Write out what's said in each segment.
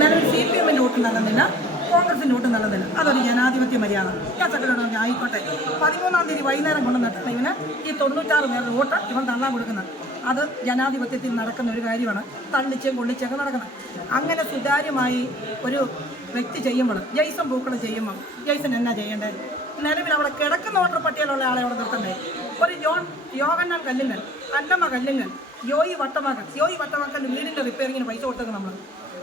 ನಾನು C P M note ನನ್ನ കോൺഗ്രസിന്റെ വോട്ട് നല്ലതല്ല. അതൊരു ജനാധിപത്യ മര്യാദ. ഞാൻ സെക്രട്ടറി പറഞ്ഞു ആയിക്കോട്ടെ. പതിമൂന്നാം തീയതി വൈകുന്നേരം കൊണ്ട് നട്ടാണ് ഇവന് ഈ തൊണ്ണൂറ്റാറ് പേരുടെ വോട്ട് ഇവൻ തള്ളാൻ കൊടുക്കുന്നത്. അത് ജനാധിപത്യത്തിൽ നടക്കുന്ന ഒരു കാര്യമാണ്. തള്ളിച്ചും കൊള്ളിച്ചൊക്കെ നടക്കുന്നത്. അങ്ങനെ സുതാര്യമായി ഒരു വ്യക്തി ചെയ്യുമ്പോൾ ജയ്സൺ പൂക്കൾ ചെയ്യുമ്പോൾ ജയ്സൺ എന്നാ ചെയ്യേണ്ടത് നിലവിൽ അവിടെ കിടക്കുന്ന വോട്ടർ പട്ടികയിലുള്ള ആളെ അവിടെ നിർത്തണ്ടേ? ഒരു ജോൺ യോഗന്നാൻ കല്ലിങ്ങൽ അന്നമ്മ കല്ലിങ്ങൽ യോയി വട്ടമാക്കൽ. യോയി വട്ടമാക്കൽ വീടിന്റെ റിപ്പയറിങ്ങിന് പൈസ കൊടുത്തത് നമ്മൾ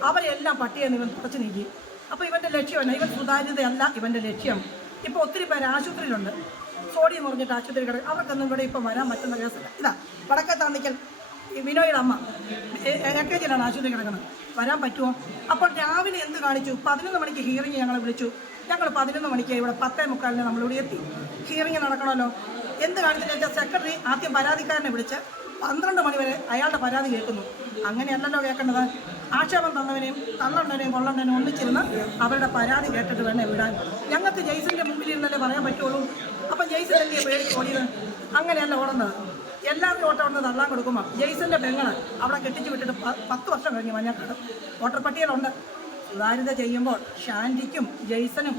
അവരെല്ലാം പട്ടികയിൽ നിങ്ങൾ തുടച്ചു നീക്കി. അപ്പോൾ ഇവന്റെ ലക്ഷ്യമല്ല ഇവൻ സുതാര്യതയല്ല ഇവന്റെ ലക്ഷ്യം. ഇപ്പോൾ ഒത്തിരി പേര് ആശുപത്രിയിലുണ്ട്. സോഡിയം കുറഞ്ഞിട്ട് ആശുപത്രി കിടക്കും. അവർക്കൊന്നും ഇവിടെ ഇപ്പം വരാൻ പറ്റുന്ന കേസല്ല. ഇതാ വടക്കത്താണെങ്കിൽ വിനോയുടെ അമ്മ. എക്കേജിലാണ് ആശുപത്രി കിടക്കുന്നത്. വരാൻ പറ്റുമോ? അപ്പോൾ രാവിലെ എന്ത് കാണിച്ചു? പതിനൊന്ന് മണിക്ക് ഹിയറിംഗ് ഞങ്ങളെ വിളിച്ചു. ഞങ്ങൾ പതിനൊന്ന് മണിക്ക് ഇവിടെ പത്തേ മുക്കാലിന് നമ്മളിവിടെ എത്തി. ഹിയറിംഗ് നടക്കണമല്ലോ. എന്ത് കാണിച്ചെന്ന് വെച്ചാൽ സെക്രട്ടറി ആദ്യം പരാതിക്കാരനെ വിളിച്ച് പന്ത്രണ്ട് മണിവരെ അയാളുടെ പരാതി കേൾക്കുന്നു. അങ്ങനെയല്ലല്ലോ കേൾക്കേണ്ടത്. ആക്ഷേപം തന്നവനെയും തന്നവനെയും കൊള്ളണ്ടവനെയും ഒന്നിച്ചിരുന്ന് അവരുടെ പരാതി കേട്ടിട്ട് വേണേ വിടാൻ. ഞങ്ങൾക്ക് ജയ്സിന്റെ മുമ്പിൽ ഇരുന്നല്ലേ പറയാൻ പറ്റുള്ളൂ. അപ്പം ജയ്സൻ എന്തിയെ പേടിച്ച് ഓടിയത്? അങ്ങനെയല്ല ഓടുന്നത്. എല്ലാവരും ഓട്ടം ഓടുന്നത് തള്ളാൻ കൊടുക്കുമ്പോൾ ജയ്സിന്റെ പെങ്ങൾ അവിടെ കെട്ടിച്ച് വിട്ടിട്ട് പത്ത് വർഷം കഴിഞ്ഞ് മഞ്ഞക്കാട് വോട്ടർ പട്ടികയിലുണ്ട്. സുതാര്യത ചെയ്യുമ്പോൾ ഷാൻഡിക്കും ജയ്സനും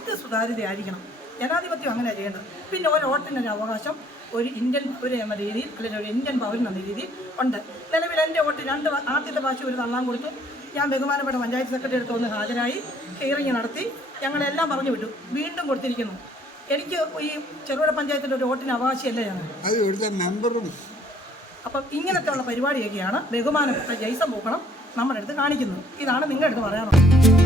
ഇത് സുതാര്യതയായിരിക്കണം. ജനാധിപത്യം അങ്ങനെ ചെയ്യേണ്ടത്. പിന്നെ ഒരു വോട്ടിനൊരു അവകാശം ഒരു ഇന്ത്യൻ പൗര എന്ന രീതിയിൽ അല്ലെങ്കിൽ ഒരു ഇന്ത്യൻ പൗരൻ എന്ന രീതിയിൽ ഉണ്ട്. നിലവിൽ എന്റെ വോട്ട് രണ്ട് ആദ്യത്തെ പ്രാവശ്യം ഒരു തള്ളാൻ കൊടുത്തു. ഞാൻ ബഹുമാനപ്പെട്ട പഞ്ചായത്ത് സെക്രട്ടറി അടുത്ത് വന്ന് ഹാജരായി ഹിയറിംഗ് നടത്തി. ഞങ്ങളെല്ലാം പറഞ്ഞു വിട്ടു. വീണ്ടും കൊടുത്തിരിക്കുന്നു. എനിക്ക് ഈ ചെറുപുഴ പഞ്ചായത്തിന്റെ ഒരു വോട്ടിന് അവകാശമല്ല ഞാൻ. അപ്പം ഇങ്ങനത്തെ ഉള്ള പരിപാടിയൊക്കെയാണ് ബഹുമാനപ്പെട്ട ജയ്സം പൂക്കണം നമ്മുടെ അടുത്ത് കാണിക്കുന്നത്. ഇതാണ് നിങ്ങളുടെ അടുത്ത് പറയാനുള്ളത്.